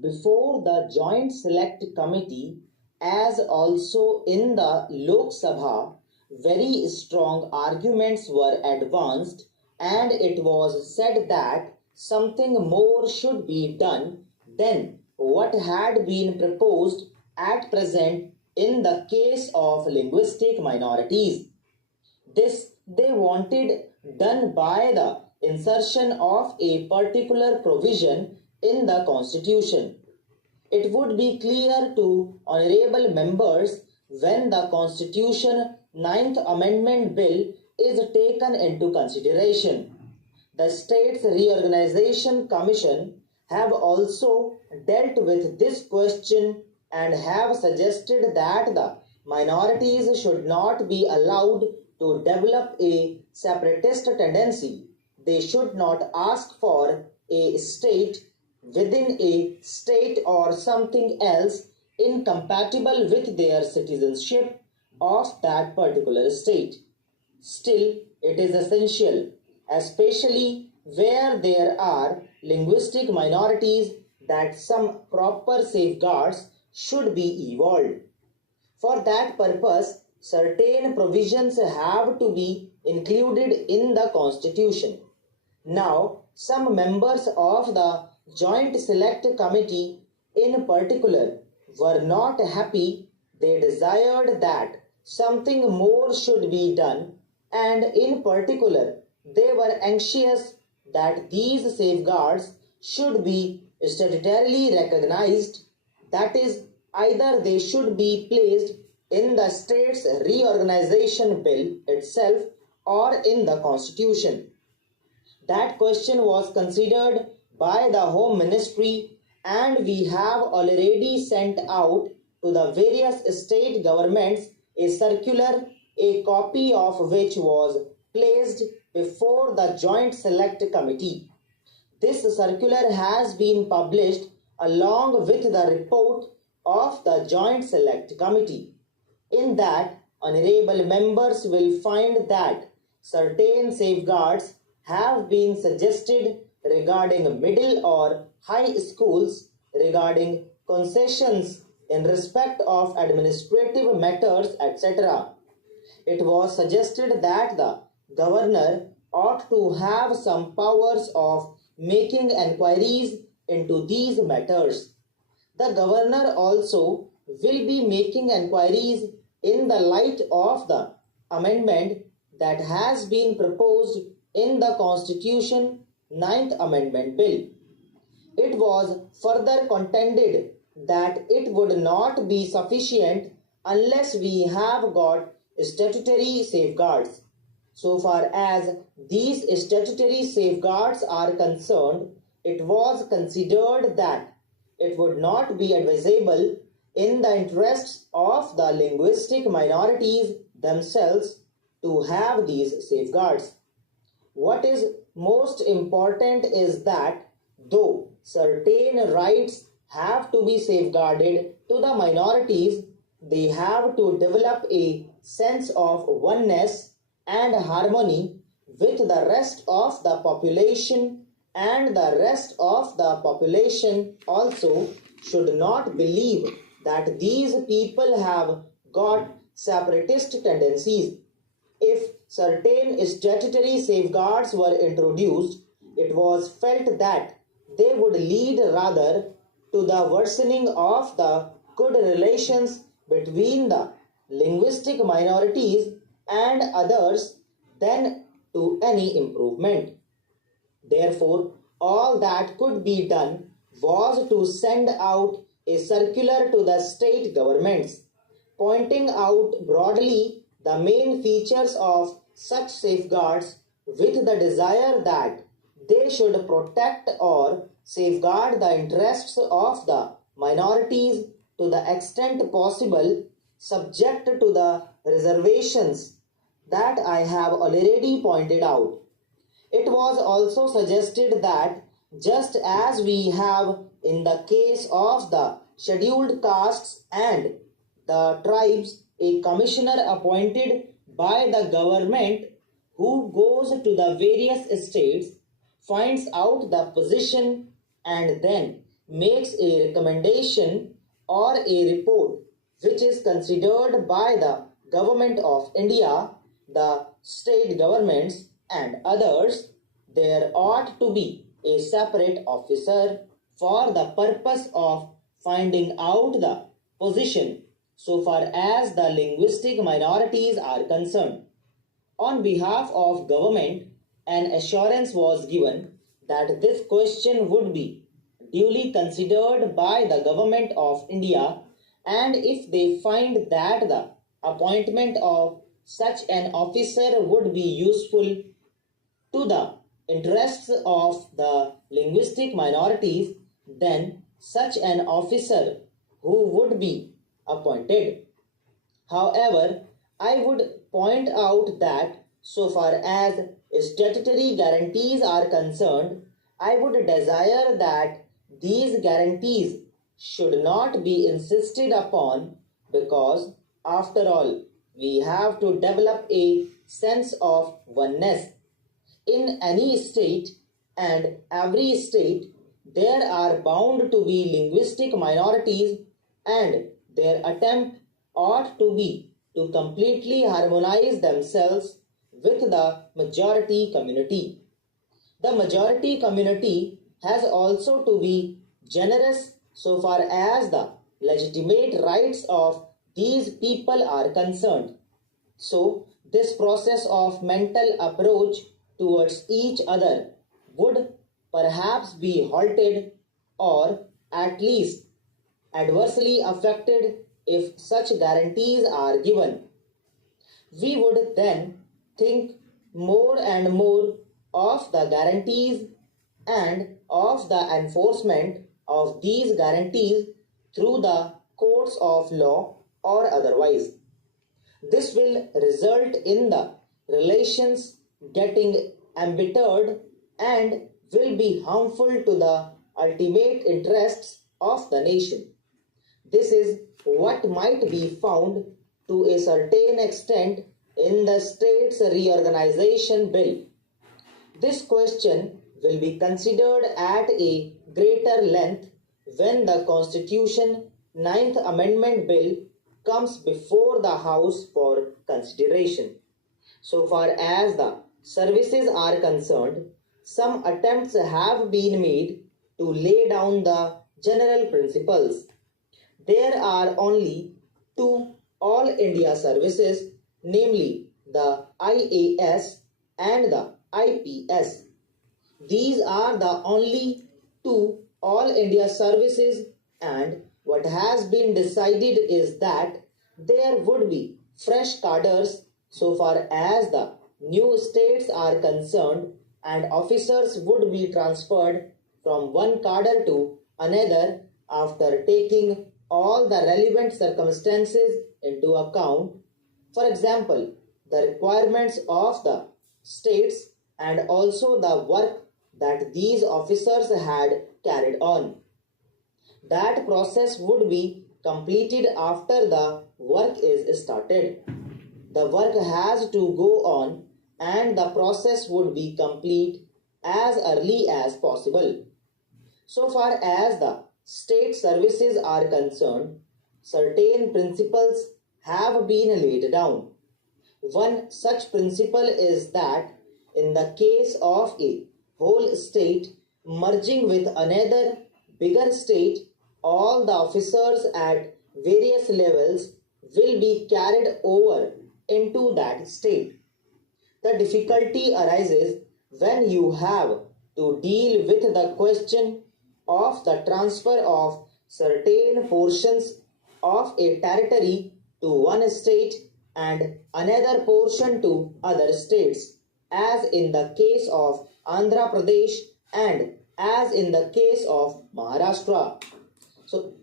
before the Joint Select Committee, as also in the Lok Sabha, very strong arguments were advanced, and it was said that something more should be done than what had been proposed at present in the case of linguistic minorities. This they wanted done by the insertion of a particular provision in the Constitution. It would be clear to honorable members when the Constitution Ninth Amendment Bill is taken into consideration. The States Reorganization Commission have also dealt with this question and have suggested that the minorities should not be allowed to develop a separatist tendency. They should not ask for a state within a state or something else incompatible with their citizenship of that particular state. Still, it is essential, especially where there are linguistic minorities, that some proper safeguards should be evolved. For that purpose, certain provisions have to be included in the Constitution. Now, some members of the Joint Select Committee in particular were not happy. They desired that something more should be done, and in particular they were anxious that these safeguards should be statutorily recognized, that is, either they should be placed in the States Reorganization Bill itself or in the Constitution. That question was considered by the Home Ministry, and we have already sent out to the various state governments a circular, a copy of which was placed before the Joint Select Committee. This circular has been published along with the report of the Joint Select Committee. In that, honorable members will find that certain safeguards have been suggested regarding middle or high schools, regarding concessions in respect of administrative matters, etc. It was suggested that the governor ought to have some powers of making enquiries into these matters. The governor also will be making enquiries in the light of the amendment that has been proposed in the Constitution Ninth Amendment Bill. It was further contended that it would not be sufficient unless we have got statutory safeguards. So far as these statutory safeguards are concerned, it was considered that it would not be advisable in the interests of the linguistic minorities themselves to have these safeguards. What is most important is that though certain rights have to be safeguarded to the minorities, they have to develop a sense of oneness and harmony with the rest of the population, and the rest of the population also should not believe that these people have got separatist tendencies. If certain statutory safeguards were introduced, it was felt that they would lead rather to the worsening of the good relations between the linguistic minorities and others than to any improvement. Therefore, all that could be done was to send out a circular to the state governments, pointing out broadly the main features of such safeguards, with the desire that they should protect or safeguard the interests of the minorities to the extent possible, subject to the reservations that I have already pointed out. It was also suggested that just as we have in the case of the scheduled castes and the tribes a commissioner appointed by the government who goes to the various states, finds out the position, and then makes a recommendation or a report which is considered by the Government of India, the state governments and others, there ought to be a separate officer for the purpose of finding out the position so far as the linguistic minorities are concerned. On behalf of government, an assurance was given that this question would be duly considered by the Government of India, and if they find that the appointment of such an officer would be useful to the interests of the linguistic minorities, then such an officer who would be appointed. However, I would point out that so far as statutory guarantees are concerned, I would desire that these guarantees should not be insisted upon, because after all, we have to develop a sense of oneness. In any state and every state, there are bound to be linguistic minorities, and their attempt ought to be to completely harmonize themselves with the majority community. The majority community has also to be generous so far as the legitimate rights of these people are concerned. So, this process of mental approach towards each other would perhaps be halted or at least adversely affected if such guarantees are given. We would then think more and more of the guarantees and of the enforcement of these guarantees through the courts of law or otherwise. This will result in the relations getting embittered and will be harmful to the ultimate interests of the nation. This is what might be found to a certain extent in the States Reorganization Bill. This question will be considered at a greater length when the Constitution 9th Amendment Bill comes before the House for consideration. So far as the services are concerned, some attempts have been made to lay down the general principles. There are only two All India services, namely the IAS and the IPS. These are the only two All India services, and what has been decided is that there would be fresh cadres so far as the new states are concerned, and officers would be transferred from one cadre to another after taking all the relevant circumstances into account. For example, the requirements of the states and also the work that these officers had carried on. That process would be completed after the work is started. The work has to go on, and the process would be complete as early as possible. So far as the state services are concerned, certain principles have been laid down. One such principle is that in the case of a whole state merging with another bigger state, all the officers at various levels will be carried over into that state. The difficulty arises when you have to deal with the question of the transfer of certain portions of a territory to one state and another portion to other states, as in the case of Andhra Pradesh and as in the case of Maharashtra. So